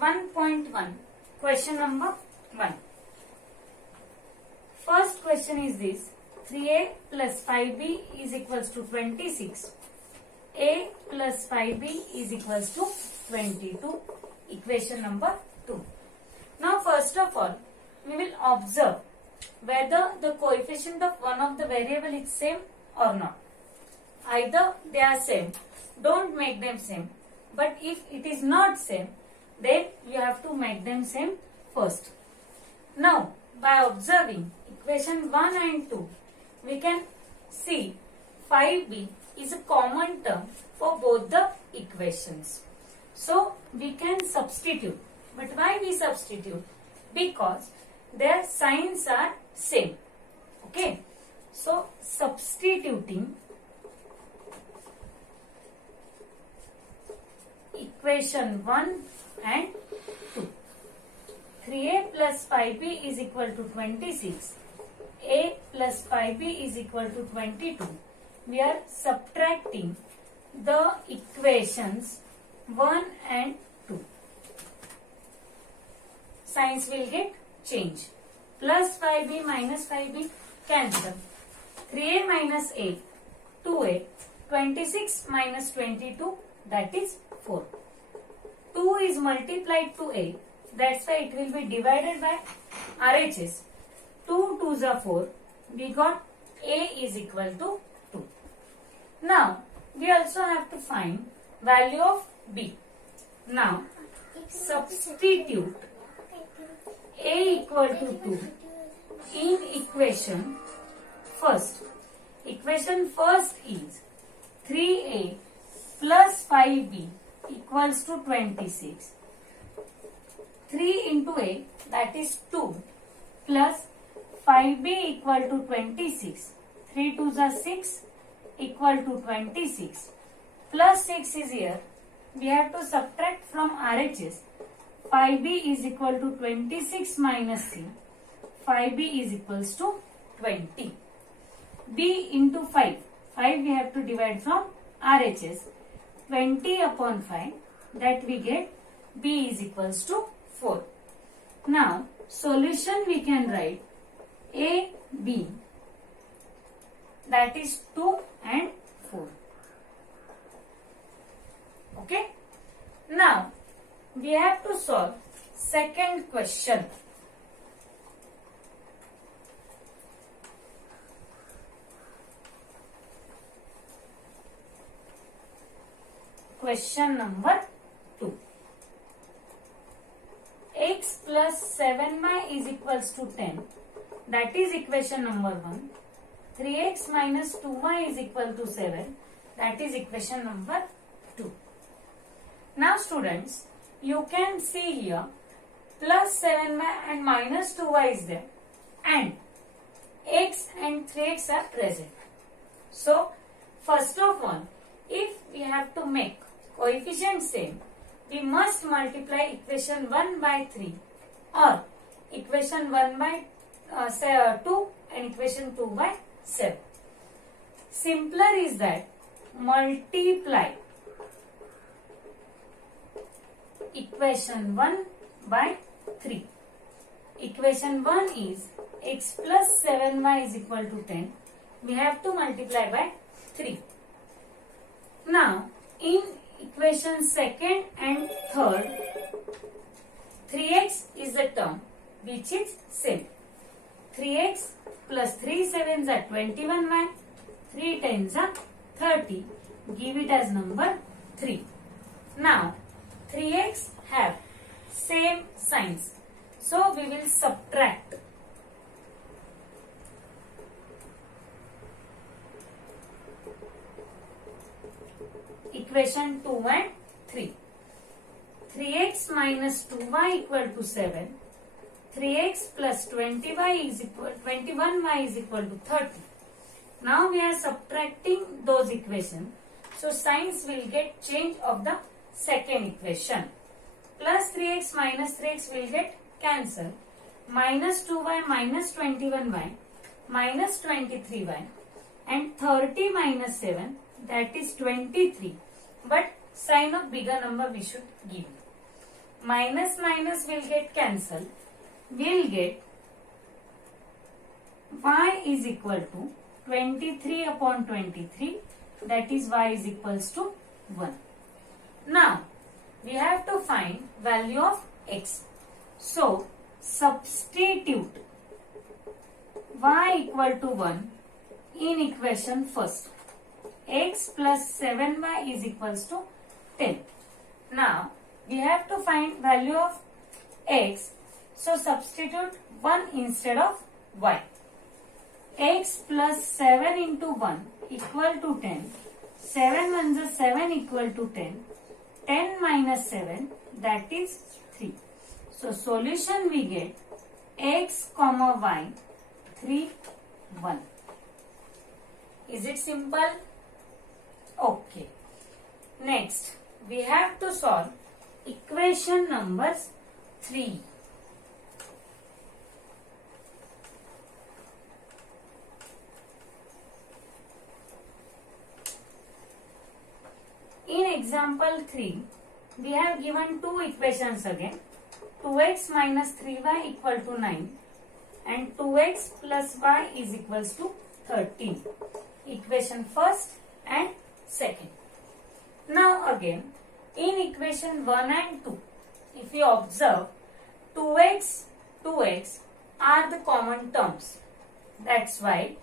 1.1. Question number 1. First question is this. 3a plus 5b is equals to 26. A plus 5b is equals to 22. Equation number 2. Now first of all, we will observe whether the coefficient of one of the variable is same or not. Either they are same, don't make them same. But if it is not same, then you have to make them same first. Now, by observing equation 1 and 2, we can see 5b is a common term for both the equations. So, we can substitute. But why we substitute? Because their signs are same. Okay. So, substituting equation 1 and 2. 3a plus 5b is equal to 26. A plus 5b is equal to 22. We are subtracting the equations 1 and 2. Signs will get changed. Plus 5b minus 5b cancel. 3a minus a, 2a. 26 minus 22, that is 4. 2 is multiplied to a, that's why it will be divided by RHS. 2 2s are 4. We got a is equal to 2. Now, we also have to find value of b. Now, substitute a equal to 2 in equation first. Equation first is 3a plus 5b equals to 26. 3 into a, that is 2, plus 5b equal to 26. 3 2s are 6 equal to 26. Plus 6 is here. We have to subtract from RHS. 5b is equal to 26 minus c. 5b is equals to 20. b into 5. 5 we have to divide from RHS. 20 upon 5, that we get b is equals to 4. Now, solution we can write a, b, that is 2 and 4. Okay. Now, we have to solve second question. Question number 2. X plus 7y is equals to 10. That is equation number 1. 3x minus 2y is equal to 7. That is equation number 2. Now students, you can see here plus 7y and minus 2y is there. And x and 3x are present. So, first of all, if we have to make coefficient same, we must multiply equation 1 by 3 or equation 1 by 2 and equation 2 by 7. Simpler is that multiply equation 1 by 3. Equation 1 is x plus 7y is equal to 10. We have to multiply by 3. Now, in equation second and third, 3x is the term which is same. 3x plus 3 7s are 21y, 3 10s are 30. Give it as number 3. Now, 3x have same signs. So, we will subtract. Equation 2 and 3. 3x minus 2y equal to 7. 3x plus 21y is equal to 30. Now we are subtracting those equations. So signs will get change of the second equation. Plus 3x minus 3x will get cancelled. Minus 2y minus 21y minus 23y and 30 minus 7, that is 23. But sign of bigger number we should give. minus minus will get cancelled. We'll get y is equal to 23 upon 23, that is y is equals to 1. Now we have to find value of x. So substitute y equal to 1 in equation first. X plus 7y is equals to 10. Now we have to find value of x. So substitute 1 instead of y. X plus 7 into 1 equal to 10. 7 ones are 7 equal to 10. 10 minus 7, that is 3. So solution we get x comma y 3 1. Is it simple? Okay. Next we have to solve equation number 3. In example 3, we have given two equations again. 2x minus 3y equal to 9 and 2x plus y is equals to 13. Equation first and second. Now again, in equation 1 and 2, if you observe, 2x are the common terms. That's why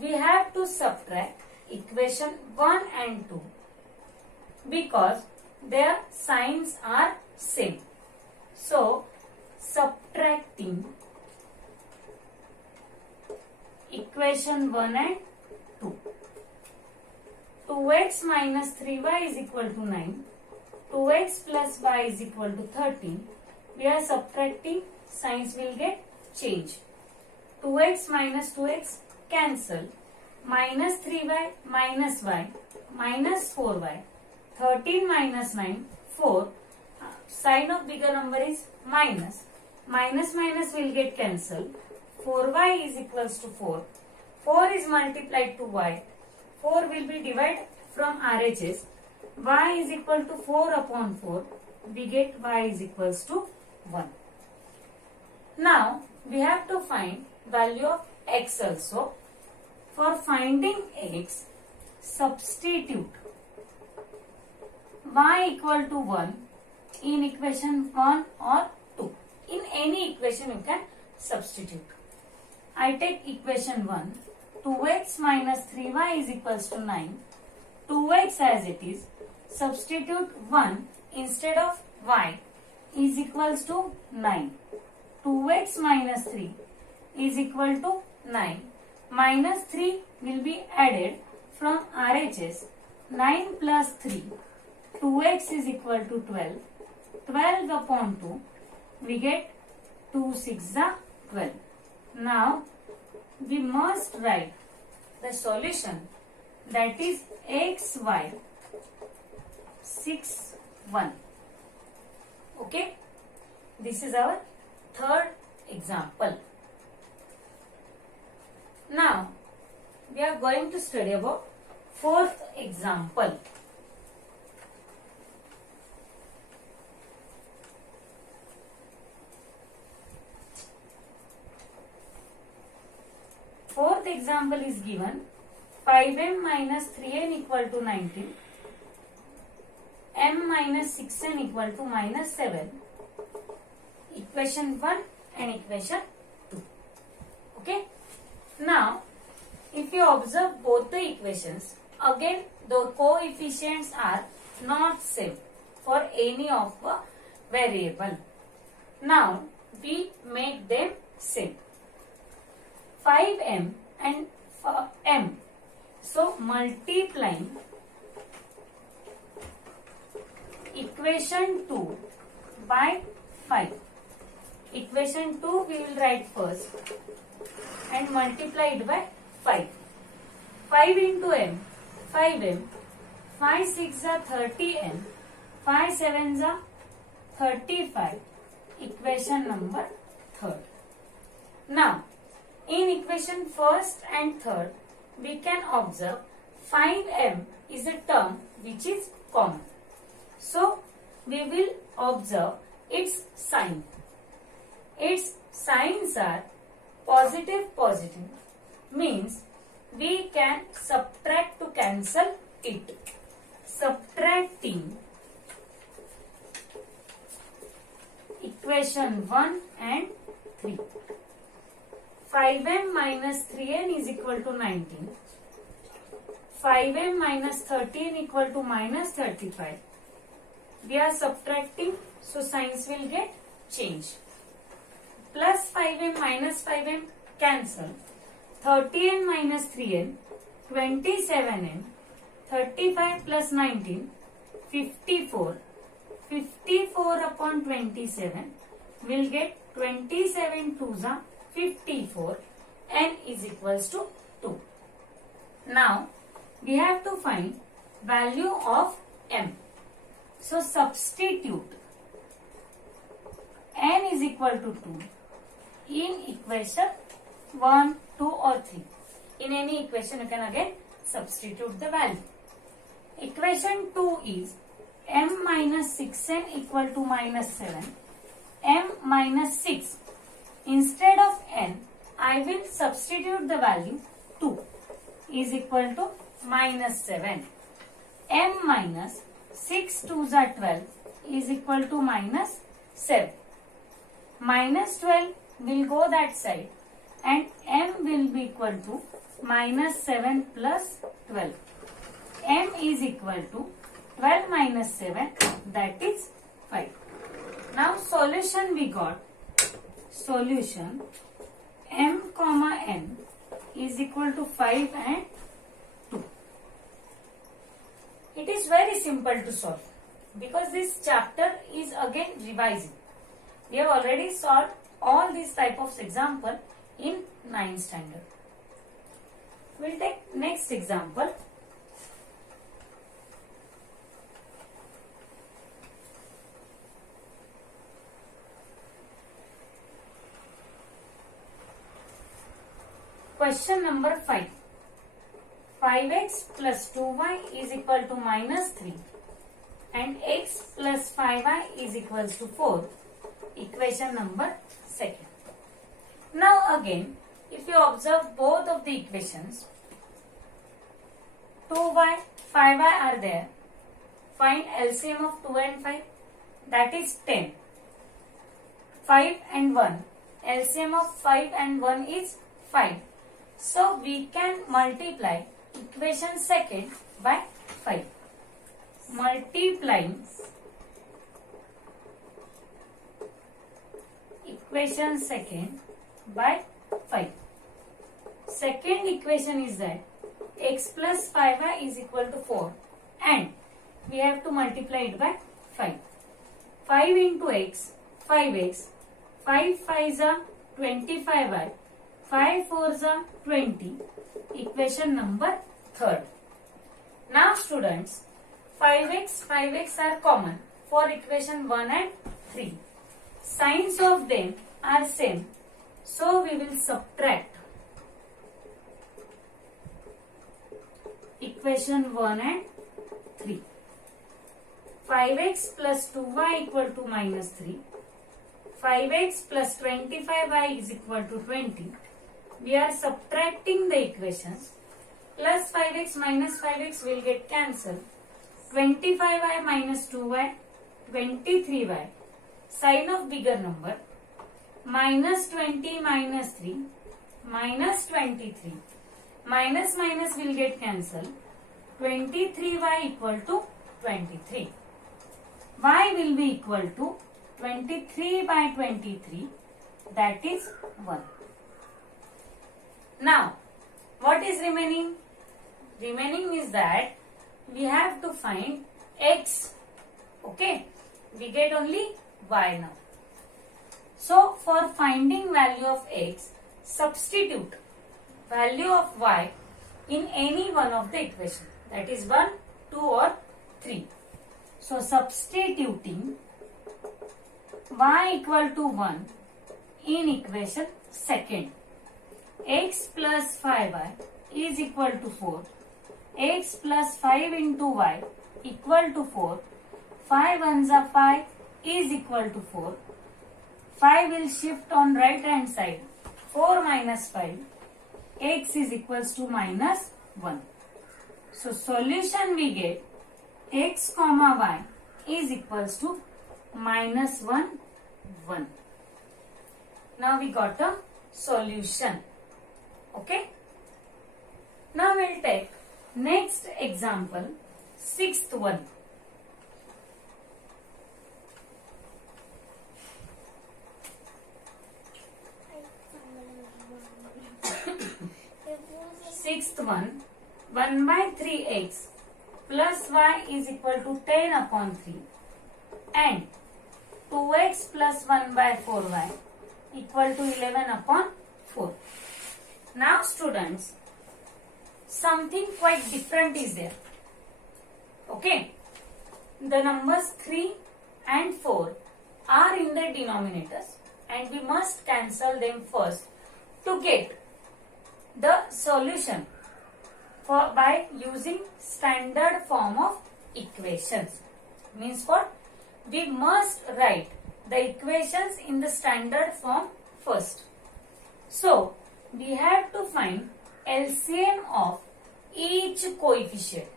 we have to subtract equation 1 and 2. Because their signs are same. So subtracting equation 1 and 2. 2x minus 3y is equal to 9. 2x plus y is equal to 13. We are subtracting, signs will get changed. 2x minus 2x cancel. Minus 3y minus y minus 4y. 13 minus 9, 4. Sign of bigger number is minus. Minus minus will get cancelled. 4y is equals to 4. 4 is multiplied to y. 4 will be divided from RHS. Y is equal to 4 upon 4. We get y is equals to 1. Now we have to find value of x also. For finding x, substitute y equal to 1 in equation 1 or 2. In any equation you can substitute. I take equation 1. 2x minus 3y is equals to 9. 2x as it is. Substitute 1 instead of y is equals to 9. 2x minus 3 is equal to 9. Minus 3 will be added from RHS. 9 plus 3. 2x is equal to 12. 12 upon 2. We get 2 6 are 12. Now we must write the solution, that is xy 6 1. Okay. This is our third example. Now we are going to study about fourth example. Fourth example is given 5m minus 3n equal to 19, m minus 6n equal to minus 7. Equation 1 and equation 2. Okay. Now, if you observe both the equations, again the coefficients are not same for any of the variable. Now, we make them same. 5m and m. So, multiplying equation 2 by 5. Equation 2 we will write first and multiply it by 5. 5 into m, 5m. 5 6 are 30m. 5 7 are 35. Equation number third. Now, in equation first and third, we can observe 5m is a term which is common. So, we will observe its sign. Its signs are positive, positive. Means we can subtract to cancel it. Subtracting equation 1 and 3. 5m minus 3n is equal to 19. 5m minus 13 equal to minus 35. We are subtracting, so signs will get changed. Plus 5m minus 5m cancel. 30n minus 3n, 27n, 35 plus 19, 54. 54 upon 27 will get 27 2s are 54. N is equals to 2. Now we have to find value of m. So substitute n is equal to 2 in equation 1, 2 or 3. In any equation you can again substitute the value. Equation 2 is m minus 6n equal to minus 7. M minus 6. Instead of n, I will substitute the value 2 is equal to minus 7. M minus 6 2s are 12 is equal to minus 7. Minus 12 will go that side and m will be equal to minus 7 plus 12. M is equal to 12 minus 7, that is 5. Now solution we got. Solution m comma n is equal to 5 and 2. It is very simple to solve because this chapter is again revising. We have already solved all these type of example in 9th standard. We will take next example. Question number 5. 5x plus 2y is equal to minus 3 and x plus 5y is equal to 4. Equation number 2. Now again, if you observe both of the equations, 2y, 5y are there. Find LCM of 2 and 5, that is 10. 5 and 1. LCM of 5 and 1 is 5. So we can multiply equation 2 by 5. Multiplying equation 2 by 5. Second equation is that x plus 5y is equal to 4 and we have to multiply it by 5. 5 into x, 5x, 5 5s are 25y, 5 4s are 20. Equation number 3. Now students, 5x are common for equation 1 and 3. Signs of them are same. So we will subtract equation 1 and 3. 5x plus 2y equal to minus 3. 5x plus 25y is equal to 20. We are subtracting the equations. Plus 5x minus 5x will get cancelled. 25y minus 2y, 23y. Sign of bigger number. Minus 20 minus 3, minus 23. Minus minus will get cancelled. 23y equal to 23. Y will be equal to 23 by 23, that is 1. Now, what is remaining? Remaining is that we have to find x. Okay, we get only y now. So, for finding value of x, substitute value of y in any one of the equation. That is 1, 2 or 3. So, substituting y equal to 1 in equation 2. X plus 5y is equal to 4. X plus 5 into y equal to 4. 5 ones are 5 is equal to 4. 5 will shift on right hand side. 4 minus 5. X is equals to minus 1. So solution we get x comma y is equals to minus 1, 1. Now we got a solution. Okay. Now we'll take next example, sixth one. Sixth one, 1 by 3x plus y is equal to 10 upon 3 and 2x plus 1 by 4y equal to 11 upon 4. Now students, something quite different is there. Okay. The numbers 3 and 4 are in the denominators and we must cancel them first to get the solution by using standard form of equations. Means what? We must write the equations in the standard form first. So, we have to find LCM of each coefficient.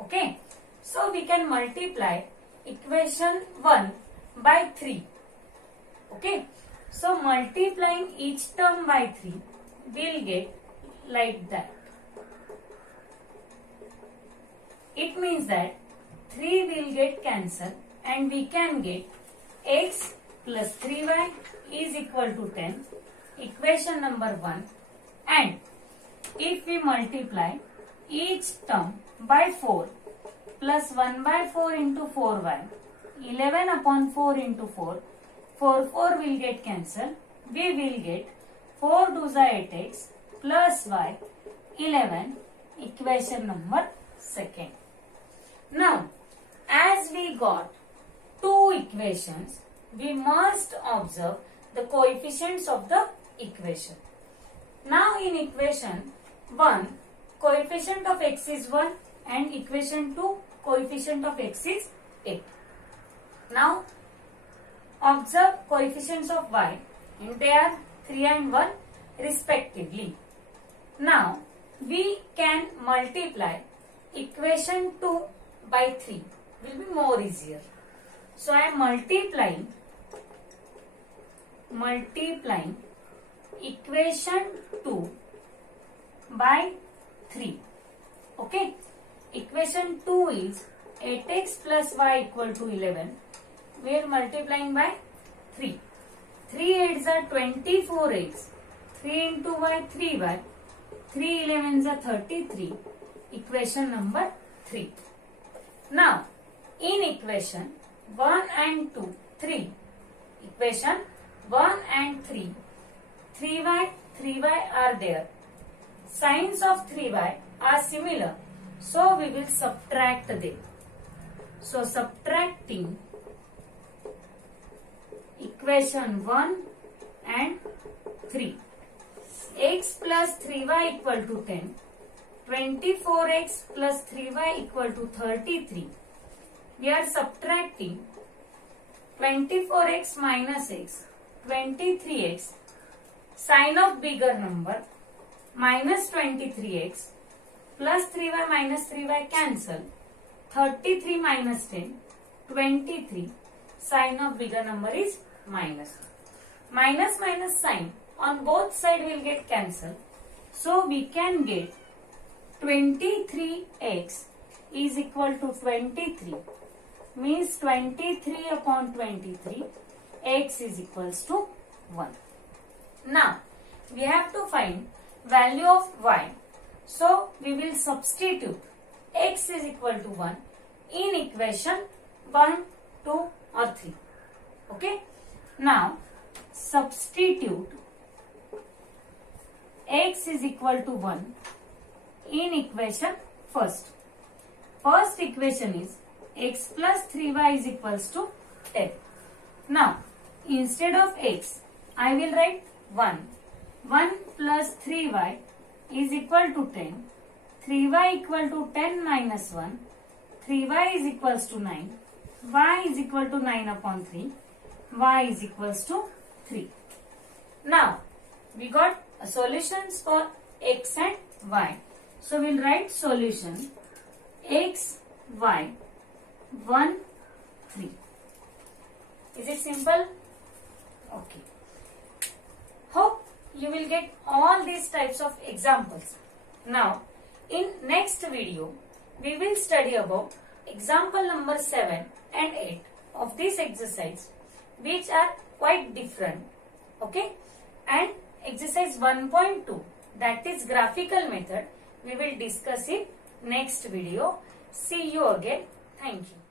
Okay. So, we can multiply equation 1 by 3. Okay. So, multiplying each term by 3 will get like that. It means that 3 will get cancelled and we can get x plus 3y is equal to 10. Equation number 1. And if we multiply each term by 4 plus 1 by 4 into 4y, 11 upon 4 into 4, 4 will get cancelled. We will get 4 2s are 8x plus y 11, equation number 2. Now, as we got two equations, we must observe the coefficients of the equation. Now, in equation 1, coefficient of x is 1 and equation 2, coefficient of x is 8. Now, observe coefficients of y and they are 3 and 1 respectively. Now, we can multiply equation 2 by 3. Will be more easier. So, I am multiplying equation 2 by 3. Okay. Equation 2 is 8x plus y equal to 11. We are multiplying by 3. 3 8s are 24x. 3 into y 3y. 3 11s are 33. Equation number 3. Now, in equation 1 and 2, 3. Equation 1 and 3. 3y are there. Signs of 3y are similar. So, we will subtract them. So, subtracting equation 1 and 3. X plus 3y equal to 10. 24x plus 3y equal to 33. We are subtracting 24x minus x, 23x, sign of bigger number, minus 23x, plus 3y minus 3y cancel, 33 minus 10, 23, sign of bigger number is minus. Minus minus sign on both sides will get cancelled. So, we can get 23x is equal to 23. Means 23 upon 23, x is equals to 1. Now, we have to find value of y. So, we will substitute x is equal to 1 in equation 1, 2 or 3. Okay. Now, substitute x is equal to 1 in equation first. First equation is x plus 3y is equals to 10. Now, instead of x, I will write 1. 1 plus 3y is equal to 10. 3y equal to 10 minus 1. 3y is equals to 9. y is equal to 9 upon 3, y is equals to 3. Now, we got solutions for x and y. So, we'll write solution x, y, 1, 3. Is it simple? Okay. Hope you will get all these types of examples. Now, in next video, we will study about example number 7 and 8 of this exercise, which are quite different. Okay? And exercise 1.2, that is graphical method, we will discuss it next video. See you again. Thank you.